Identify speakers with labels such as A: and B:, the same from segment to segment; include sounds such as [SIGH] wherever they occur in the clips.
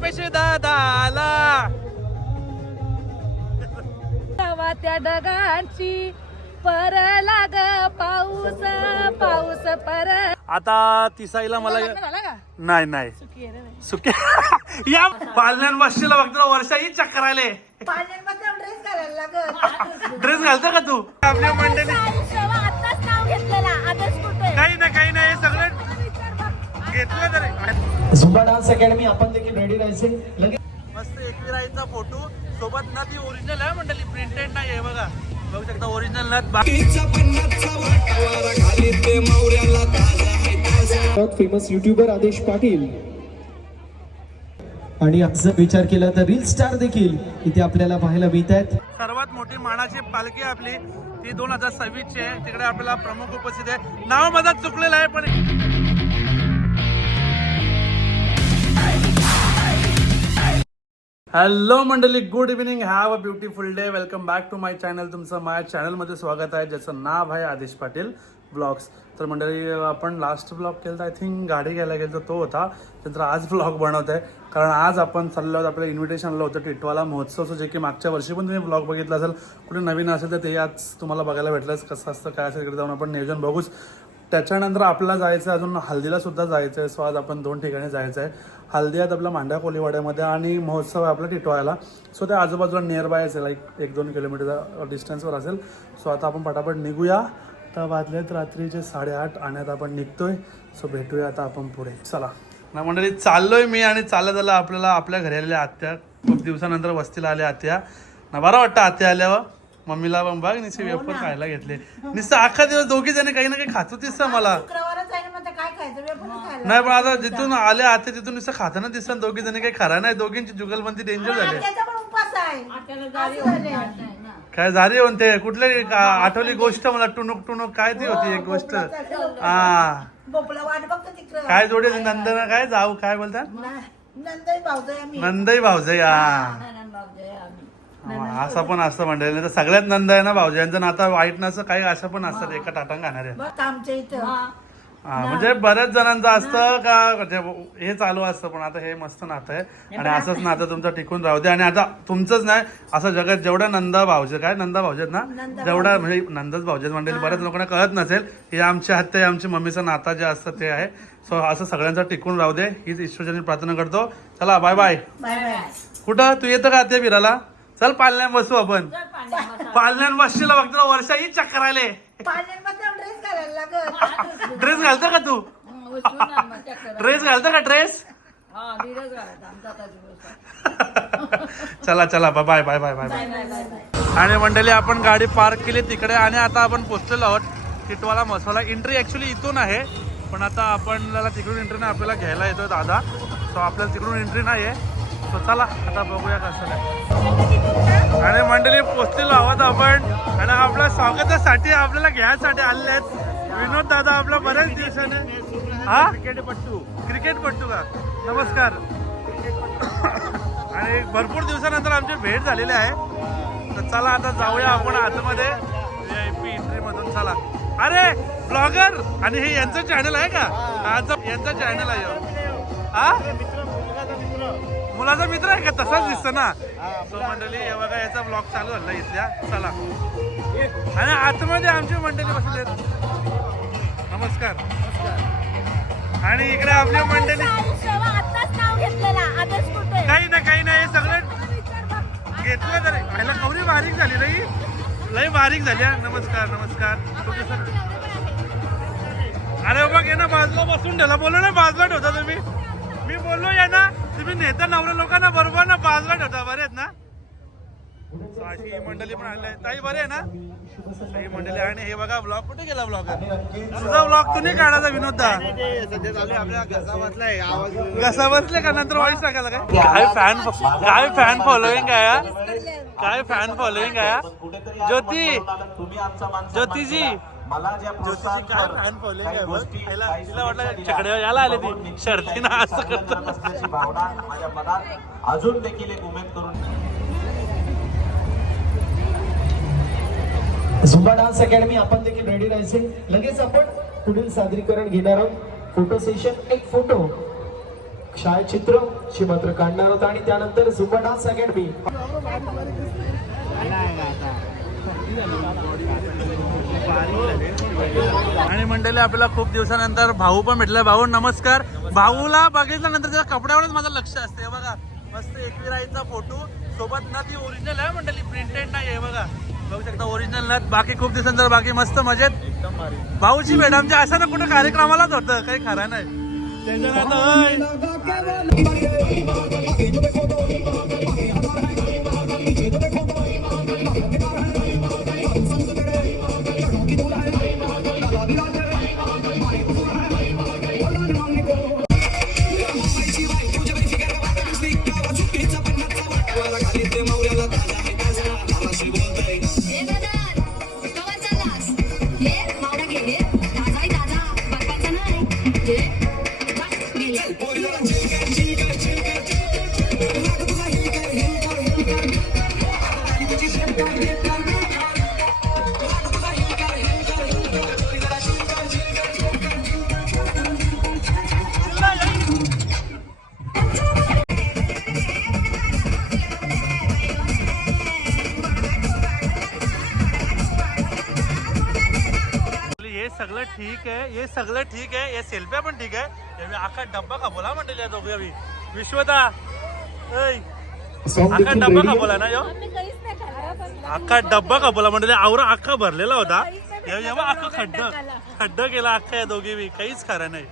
A: दीपेश दादाला
B: त्या ढगांची पर लाग पाऊस पाऊस पर.
A: आता तिसाईला मला नाही नाही. सुके [LAUGHS] या पालण्यान बसशील बघतो वर्षा ही चक्कर आले.
B: ड्रेस घालायला लागत
A: ड्रेस घालतो का तू? आपल्या मंडळी
B: आताच नाव घेतलेला आताच कुठे?
A: काही ना काही नाही हे सगळं घेतलं तरी.
C: झुंबा डान्स अकॅडमी आपण देखील रेडी राहायचे. लगेच
A: मस्त एकविराईचा फोटो. सोबत ना ती ओरिजिनल आहे मंडळी प्रिंटेड नाही आहे बघा. बघू शकता ओरिजिनल ना
C: फेमस युट्यूबर आदेश पाटील. आणि जर विचार केला तर रील स्टार देखील इथे आपल्याला पाहायला मिळत आहेत.
A: सर्वात मोठी मानाची पालखी आहे आपली ती दोन हजार सव्वीस ची आहे. तिकडे आपल्याला प्रमुख उपस्थित आहे. नाव माझा चुकलेलं आहे पण हॅलो मंडळी. Good evening have a beautiful day welcome back to my channel तुमचं माझ्या चॅनलमध्ये स्वागत आहे. ज्याचं नाव आहे आदेश पाटील ब्लॉग्स तर मंडळी आपण लास्ट ब्लॉग केला आय थिंक गाडी घ्यायला गेलो तो होता. त्यानंतर आज ब्लॉग बनवत आहे कारण आज आपण चाललो आहोत आपलं इन्व्हिटेशन आलं होतं टिटवाला महोत्सवचं जे की मागच्या वर्षी पण तुम्ही ब्लॉग बघितला असेल कुठे नवीन असेल तर ते आज तुम्हाला बघायला भेटलंच. कसं असतं काय असेल इकडे जाऊन आपण नियोजन बघूच. त्याच्यानंतर आपल्याला जायचं आहे अजून हल्दीला सुद्धा जायचं आहे सो आज आपण दोन ठिकाणी जायचं आहे हल्दी आहेत आपल्या मांड्या कोलीवाड्यामध्ये आणि महोत्सव आहे आपला टिटवायला सो त्या आजूबाजूला नियर बाय असेल लाईक एक दोन किलोमीटरचा डिस्टन्सवर असेल. सो आता आपण पटापट निघूया. तर वाजलेत रात्रीचे साडेआठ आणि आता आपण निघतोय. सो भेटूया आता आपण पुढे. चला. ना मंडळी चाललोय मी आणि चालत आला आपल्याला आपल्या घरी आलेल्या आत्या. खूप दिवसानंतर वस्तीला आल्या आत्या. ना बरं वाटतं आत्या आल्यावर? मम्मीला पण बघ निसे वेपर खायला घेतले. नुसतं अख्खा दिवस दोघी जणी काही ना काही खात होतीस मला. नाही पण आता जिथून आले आते तिथून नुसतं खाताना दिसतात दोघी जणी काही खरा नाही. दोघींची जुगलबंदी डेंजर झाली. काय झाली म्हणते कुठली का- आठवली गोष्ट मला टुनुक टुनुक काय ती होती एक गोष्ट? हा.
B: बघतो तिकडं.
A: काय जोडे नंदना काय जाऊ काय बोलतात?
B: नंदाई आम्ही.
A: नंदई भाऊजाई हा. हा, असं पण असतं म्हणजे नाही तर सगळ्यात नंद आहे ना भाऊजाईंचं नातं वाईट नसतं काही असं पण असतात एका टाटांग
B: आमच्या इथं.
A: हा. म्हणजे बऱ्याच जणांचं असतं का म्हणजे हे चालू असतं पण आता हे मस्त नातं आहे. आणि असंच नातं तुमचं टिकून राहू दे. आणि आता तुमचंच नाही असं जगात जेवढ्या नंदा भाऊजे काय नंदा भाऊजेत ना? जेवढा म्हणजे नंदच भाऊजेत म्हणजे बऱ्याच लोकांना कळत नसेल हे आमची हत्या आमची मम्मीचं नातं जे असतं ते आहे. सो असं सगळ्यांचं टिकून राहू दे. हीच ईश्वरचरणी प्रार्थना करतो. चला बाय बाय
B: बाय बाय
A: कुठं? तू येतं का त्या फिरायला? चल पालण्यात बसू आपण. पालण्यात बसशील बघतो वर्षा ही चक्कर आले.
B: ड्रेस घालायला लागत
A: ड्रेस घालतो का तू? ड्रेस घालतो का ड्रेस [LAUGHS] चला चला bye bye bye bye bye आणि मंडळी आपण गाडी पार्क केली तिकडे आणि आता आपण पोचलेलो आहोत टिटवाला मसाला एंट्री ऍक्च्युली इथून आहे पण आता आपण तिकडून एंट्री नाही आपल्याला घ्यायला येतोय दादा. सो आपल्याला तिकडून एंट्री नाही आहे सो चला आता बघूया कसं काय. आणि मंडळी पोचलेलो आहोत आपण. आणि आपल्या स्वागतासाठी आपल्याला घ्यायसाठी आलेले आहेत. विनोद दादा आपला बऱ्याच दिवसाने. हा? क्रिकेटपट्टू क्रिकेटपट्टू का? नमस्कार. आणि भरपूर दिवसानंतर आमची भेट झालेली आहे. तर चला आता जाऊया आपण आतमध्ये. पी एंट्री मधून चला. अरे ब्लॉगर! आणि हे यांचं चॅनल आहे का? यांचं चॅनल आहे हो. हा? मुलाचा मित्र आहे का? तसाच दिसतो ना. सो मंडळी हे बघा याचा ब्लॉग चालू झाला इथल्या. चला. आणि आतमध्ये आमची मंडळी बसले नमस्कार. आणि इकडे आपली मंडळी
B: आताच नाव घेतलेला आताच कुठे?
A: काही ना काही नाही हे सगळं घेतलं तरी पहिला कवरी बारीक झाली नाही लई बारीक झाली. नमस्कार नमस्कार. अरे बघ ये ना बाजूला बसून ठेवला. बोललो ना बाजूला ठेवता तुम्ही. मी बोललो या ना तुम्ही नेता नवऱ्या लोकांना बरोबर ना बाजूला ठेवता बरे आहेत ना? अशी ही मंडळी पण आली. ताई बरे आहे ना? ही मंडळी आणि हे बघा ब्लॉग कुठे गेला ब्लॉग तुझा ब्लॉग तू नाही काढायचा विनोद दा घसा बसले का? नंतर वाईस टाकायला काय? काय फॅन काय फॅन फॉलोईंग आहे? काय फॅन फॉलोईंग आहे? ज्योती ज्योतिजी वाटलं छकड्या याला आले ती शर्तीनं असं करतो
D: अजून देखील एक उमेद करून
C: झुंबा डान्स अकॅडमी आपण देखील रेडी राहायचे. लगेच आपण पुढील सादरीकरण घेणार आहोत. फोटो सेशन एक फोटो छायाचित्र ची मात्र काढणार आहोत. आणि त्यानंतर झुंबा डान्स अकॅडमी.
A: आणि मंडळी आपल्याला खूप दिवसानंतर भाऊ पण भेटला. भाऊ नमस्कार. भाऊला बघितल्यानंतर त्याच्या कपड्यावरच माझं लक्ष असते. हे बघा मस्त एकविराईचा फोटो. सोबत ना ती ओरिजिनल आहे मंडळी. प्रिंटेड नाही आहे बघा. बघू शकता ओरिजिनल ना बाकी खूप दिवसानंतर बाकी मस्त मजेत. भाऊची भेट आमच्या असं ना कुठं कार्यक्रमालाच होतं. काही खरं नाही. त्याच्या
E: आहे
A: हे सगळं ठीक आहे हे सेल्फ्या पण ठीक आहे. हे आखा डब्बा का बोला म्हणते या दोघे विश्वता ऐ,
C: सॉन्ग
A: आखा डब्बा का. बोला ना यो. अख्खा डब्बा का बोला म्हणजे आवरा अख्खा भरलेला होता. जेव्हा अख्खा खड्ड खड्ड केला अख्खा या दोघी बी. काहीच खरं नाही.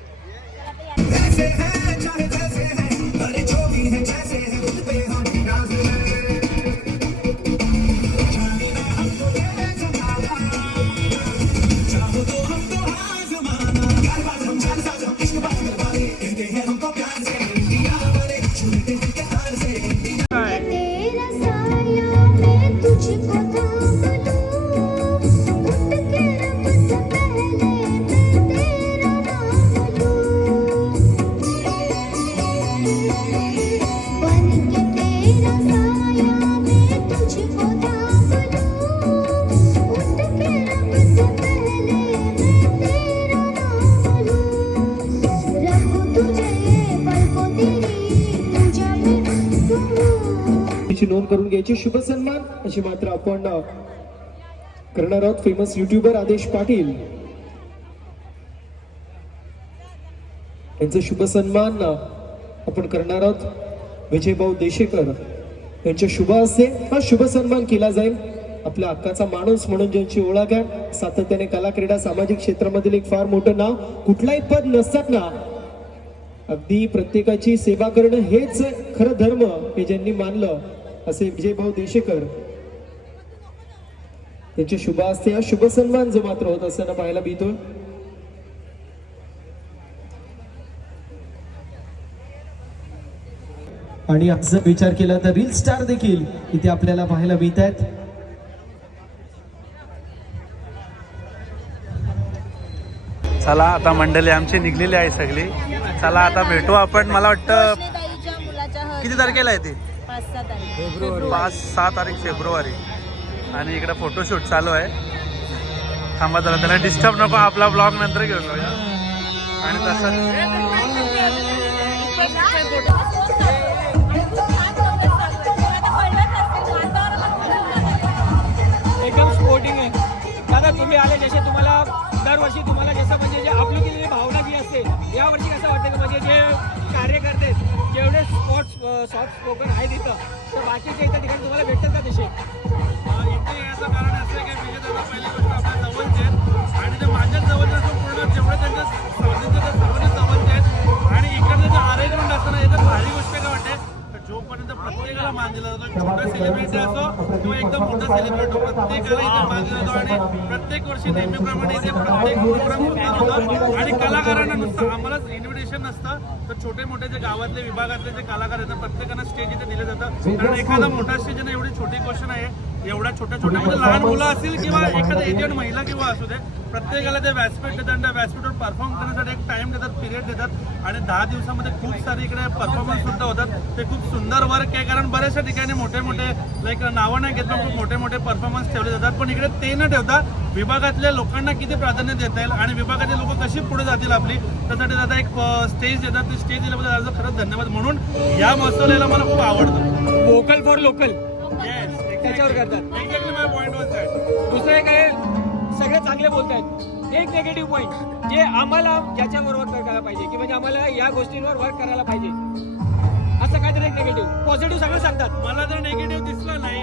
C: करून घ्यायची. शुभ सन्मान. अशी मात्र आपण करणार आहोत. फेमस युट्यूबर आदेश पाटील. यांचं शुभ सन्मान आपण करणार आहोत. विजयभाऊ देशेकर यांच्या शुभ असते हा शुभ सन्मान केला जाईल. आपल्या हक्काचा माणूस म्हणून ज्यांची ओळख आहे. सातत्याने कला क्रीडा सामाजिक क्षेत्रामधील एक फार मोठं नाव. कुठलाही पद नसतात ना अगदी प्रत्येकाची सेवा करणं हेच खरं धर्म हे ज्यांनी मानलं. असे विजयभाऊ देशेकर त्यांच्या शुभ असते हा शुभ सन्मान जो मात्र होत असताना पाहायला मिळतोय. आणि आज जर विचार केला तर रील स्टार देखील इथे आपल्याला पाहायला मिळत आहेत
A: चला आता मंडळी आमची निघलेली आहे सगळी. चला आता भेटू आपण. मला वाटतं. किती तारखेला आहे ते?
B: पाच सहा तारीख.
A: पाच सहा तारीख फेब्रुवारी. आणि इकडे फोटोशूट चालू आहे. थांबा जरा त्याला डिस्टर्ब नको आपला ब्लॉग नंतर घेऊन जाऊया. आणि तसं
F: एकदम स्पोर्टिंग आहे. दादा तुम्ही आले जसे तुम्हाला दरवर्षी तुम्हाला जसं म्हणजे जे आपुलकीची भावना जी असते यावर्षी कसं वाटतं की म्हणजे जे कार्यकर्ते आहेत, जेवढे स्पॉट सॉफ्ट स्पोकन आहेत इथं तर बाकीचे इतर ठिकाणी तुम्हाला भेटतात का तसे?
A: इथे याचं कारण असं आहे की विजय पहिली गोष्ट आपल्या जवळचे आहेत. आणि ते माझ्या जवळचे असून पूर्ण सेलिब्रिटी असो किंवा एकदम मोठा सेलिब्रिटी हो, प्रत्येकाला इथे आणि प्रत्येक वर्षी नेहमीप्रमाणे इथे प्रत्येक प्रोग्राम होतो आणि कलाकारांना नुसतं आम्हालाच इन्व्हिटेशन नसतं तर छोटे मोठे जे गावातले विभागातले जे कलाकार आहेत प्रत्येकांना स्टेज इथे दिले जातं. कारण एखादा मोठा स्टेज एवढी छोटी क्वेश्चन आहे एवढ्या छोट्या छोट्या म्हणजे लहान मुलं असतील किंवा एखादा एजंट महिला किंवा असू दे प्रत्येकाला ते व्यासपीठ देतात त्या व्यासपीठवर परफॉर्म करण्यासाठी एक टाइम देतात पिरियड देतात. आणि दहा दिवसामध्ये खूप सारे इकडे परफॉर्मन्स सुद्धा होतात. ते खूप सुंदर वर्क आहे कारण बऱ्याचशा ठिकाणी मोठे मोठे लाईक नावं नाही घेत खूप मोठे मोठे परफॉर्मन्स ठेवले जातात. पण इकडे ते न ठेवता विभागातल्या लोकांना किती प्राधान्य देता येईल आणि विभागातले लोक कशी पुढे जातील आपली त्यासाठी दादा एक स्टेज देतात. ते स्टेज दिल्याबद्दल दादा खरंच धन्यवाद. म्हणून या महोत्सवाला मला खूप आवडतं.
F: व्होकल फॉर लोकल
A: येस
F: त्याच्यावर करतात.
A: Exactly my point was that
F: दुसरं एक आहे सगळे चांगले बोलतायत. एक निगेटिव्ह पॉईंट जे आम्हाला ज्याच्यावर वर्क करायला पाहिजे की म्हणजे आम्हाला या गोष्टींवर वर्क करायला पाहिजे. असं काहीतरी एक निगेटिव्ह पॉझिटिव्ह सगळं सांगतात.
A: मला तर निगेटिव्ह दिसला नाही.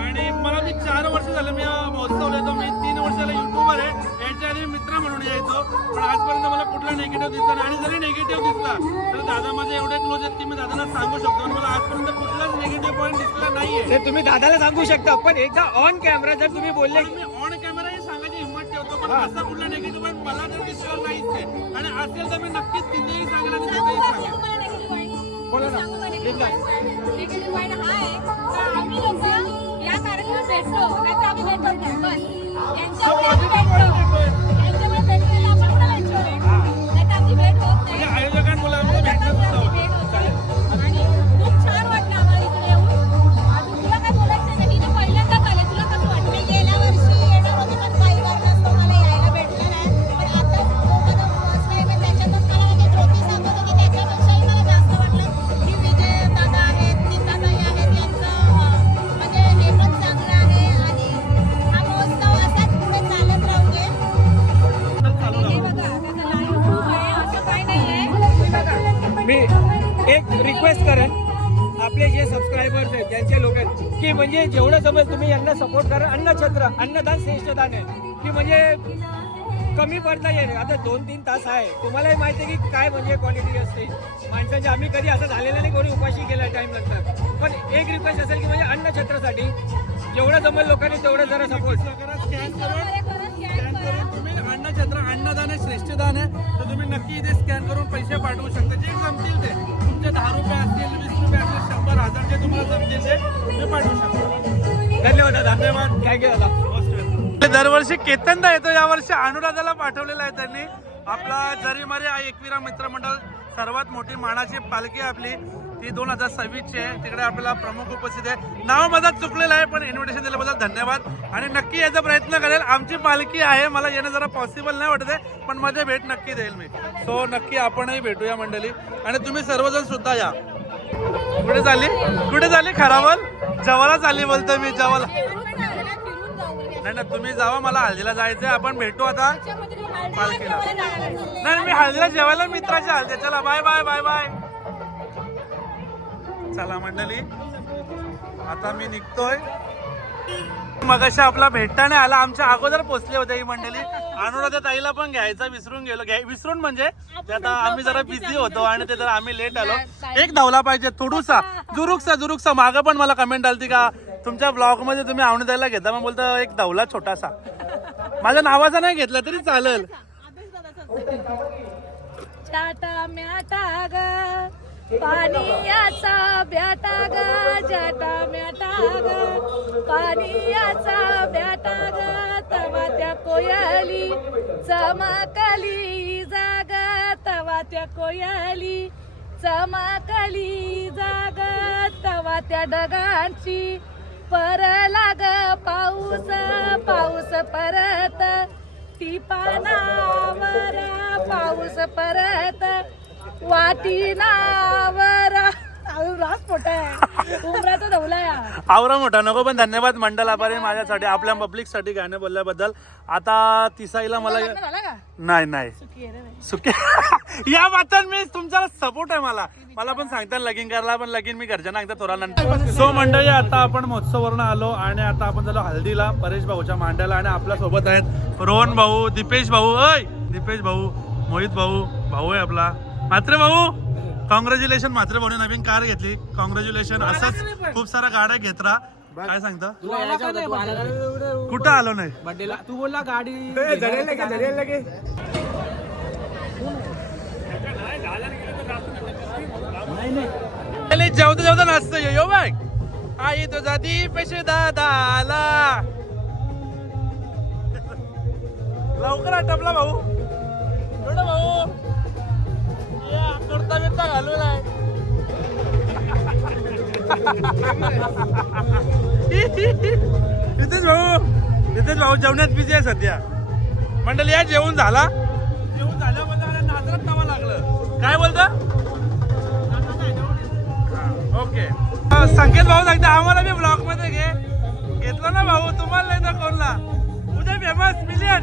A: आणि मला मी चार वर्ष झालं मी पण आजपर्यंत मला कुठला निगेटिव्ह दिसला नाही. आणि जरी निगेटिव्ह दिसला तर दादा माझे एवढे क्लोज आहेत की मी दादांना सांगू शकतो. आणि मला आजपर्यंत कुठलाच निगेटिव्ह पॉईंट दिसला नाहीये.
F: तुम्ही दादाला सांगू शकता पण एकदा ऑन कॅमेरा जर तुम्ही बोलले
A: मी ऑन कॅमेराही सांगायची हिंमत ठेवतो पण असा कुठला निगेटिव्ह पॉईंट मला तर दिसला नाहीच आहे आणि असेल तर मी नक्कीच तिथेही सांगेल आणि तिथेही सांगेल
F: बोला ना.
B: निगेटिव्ह पॉईंट हा आहे का आम्ही लोक या कार्यक्रमात नाही तर आम्ही भेटत नाही. बस. यांच्यामुळे
F: सबस्क्रायबर्स आहेत ज्यांचे लोक आहेत. की म्हणजे जेवढं जमेल तुम्ही यांना सपोर्ट करा अन्नछत्र अन्नदान श्रेष्ठदान आहे. की म्हणजे कमी पडता येईल. आता दोन तीन तास आहे. तुम्हालाही माहिती आहे की काय म्हणजे क्वालिटी असते. माणसांची आम्ही कधी असं झालेलं नाही कोणी उपाशी केला टाईम नंतर पण एक रिक्वेस्ट असेल की म्हणजे अन्नछत्रासाठी जेवढं जमेल लोकांनी तेवढं जरा सपोर्ट
A: स्कॅन स्कॅन
B: करा.
A: तुम्ही अन्नछत्र अन्नदान आहे श्रेष्ठदान आहे. तर तुम्ही नक्की इथे स्कॅन करून पैसे पाठवू शकता. जे जमतील ते. तुमचे दहा रुपये असतील वीस रुपये असतील शंभर हजार जे तुम्हाला जमतील ते तुम्ही पाठवू शकता.
F: धन्यवाद धन्यवाद. थँक्यू दादा.
A: दरवर्षी केतनदा येतो यावर्षी अनुराधाला पाठवलेला आहे त्यांनी. आपला जरी मारे एकविरा मित्रमंडळ सर्वात मोठी मानाची पालखी आपली. ती दोन हजार सव्वीसची आहे. तिकडे आपल्याला प्रमुख उपस्थित आहे. नाव माझा चुकलेलं आहे पण इन्व्हिटेशन दिल्याबद्दल धन्यवाद. आणि नक्की याचा प्रयत्न करेल. आमची मालकी आहे. मला येणं जरा पॉसिबल नाही वाटत आहे पण माझी भेट नक्की देईल मी. सो नक्की आपणही भेटूया मंडळी. आणि तुम्ही सर्वजण सुद्धा या. कुठे झाली कुठे झाली खराबल जवाला आली बोलतोय मी जवाला
B: नाही ना,
A: नाही नाही तुम्ही जावा मला हळदीला जायचंय. आपण भेटू आता पालखीला. नाही मी हळदीला जेवायला मित्राच्या हळदी चला बाय बाय बाय बाय चला मंडळी आता मी निघतोय. मगाशी आपला भेटता नाही आला आमच्या अगोदर पोचले होते ही मंडळी. अनुराधा ताईला पण घ्यायचा विसरून गेलो. विसरून म्हणजे ते आता आम्ही जरा बिझी होतो आणि ते जरा आम्ही लेट आलो. [LAUGHS] एक धावला पाहिजे थोडूसा. जुरुकसा जुरुकसा. मागं पण मला कमेंट आलती का तुमच्या ब्लॉगमध्ये तुम्ही आवडीला घेता. मग बोलतो एक धावला छोटासा. माझ्या नावाचा नाही घेतला तरी चालेल.
B: पानियाचा म्याटा ग पाणीयाचा ब्याटा ग जाटा म्याटा ब्याटा ग तवा त्या कोयली. चमकली जाग तवा त्या कोयली. चमकली जाग तवा त्या ढगांची. पर लाग पाऊस पाऊस परत. ती पानावर पाऊस परत. वाटीनावर रास मोठा आहे. उमराचा धवला या
A: आवरा मोठा नको पण धन्यवाद मंडल आभारी माझ्यासाठी आपल्या पब्लिकसाठी गाणं बोलल्याबद्दल. आता तिसाईला मला
B: झाला का?
A: नाही नाही.
B: सुखी आहे रे बाई.
A: सुके [LAUGHS] या बातात मी तुमचा सपोर्ट आहे मला. मला पण सांगता लगीन करायला पण लगीन मी घरच्यांना सांगता थोडा नंतर सो मंडळी आता आपण महोत्सववरून आलो आणि आता आपण झालो हल्दीला परेश भाऊच्या मांड्याला आणि आपल्यासोबत आहेत रोहन भाऊ दीपेश भाऊ अय दीपेश भाऊ मोहित भाऊ भाऊ आहे आपला. मात्रे भाऊ कॉंग्रॅच्युलेशन मात्रे भाऊने नवीन कार घेतली. कॉंग्रॅच्युलेशन असंच खूप साऱ्या गाड्या घेत राहा. काय सांगता? कुठं आलो नाही?
F: बर्थडेला तू बोलला गाडी जडेल लगे जडेल लगे.
A: अरे जेवता जेवता नाचतो यो बाय. आई तुझा दीपेश दादा आला लवकर आटपला भाऊ. एवढं भाऊ. या, कुर्ता बिर्ता घालून आहे? नितेश भाऊ नितेश भाऊ जेवणात बिझी आहे सध्या. मंडळी या जेवण झाला? जेवण झाल्यावर मला नाचरात नावा लागलं. काय बोलता? ओके. संकेत भाऊ सांगते आम्हाला बी ब्लॉगमध्ये घे. घेतलं ना भाऊ तुम्हाला नाही तर कोणला. उद्या famous million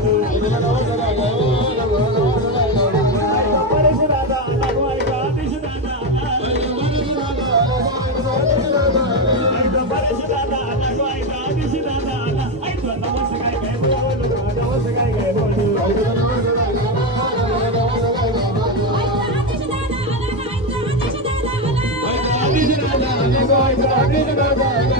A: Thank you.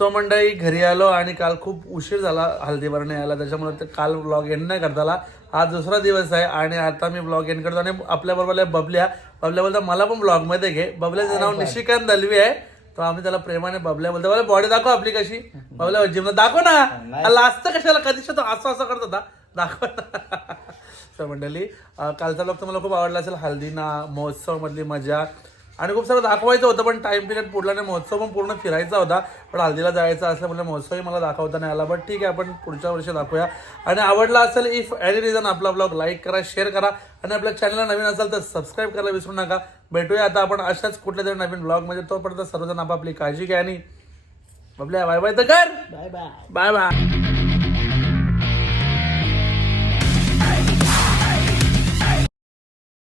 A: So मंडळी घरी आलो आणि काल खूप उशीर झाला हल्दी भरणे यायला. त्याच्यामुळे ते काल ब्लॉग एंड नाही करता आला. आज दुसरा दिवस आहे आणि आता मी ब्लॉग एंड करतो आणि आपल्या बरोबर बबल्या. बबल्या बोलता मला पण ब्लॉगमध्ये घे. बबल्याचं नाव निशिकांत दलवी आहे. तो आम्ही त्याला प्रेमाने बबल्या बोलतो मला बॉडी दाखव आपली कशी. बबल्या जिम दाखव ना. लास्ट कशाला? कधी तो असं असं करत होता. दाखव ना. [LAUGHS] तर मंडळी कालचा ब्लॉग तुम्हाला खूप आवडला असेल. हल्दीना महोत्सव मधली मजा. आणि खूप सारं दाखवायचं होतं पण टाइम पिरियड पुढला नाही महोत्सव पण पूर्ण फिरायचा होता. पण हल्दीला जायचं असल्यामुळे महोत्सवही मला दाखवता नाही आला बट ठीक आहे आपण पुढच्या वर्षी दाखवूया. आणि आवडला असेल इफ एनी रिझन आपला ब्लॉग लाईक करा शेअर करा. आणि आपल्या चॅनलला नवीन असेल तर सबस्क्राईब करायला विसरू नका. भेटूया आता आपण अशाच कुठल्या तरी नवीन ब्लॉगमध्ये तोपर्यंत सर्वजण आपापली काळजी घ्या आणि आपल्या बाय बाय तर कर. Bye bye bye bye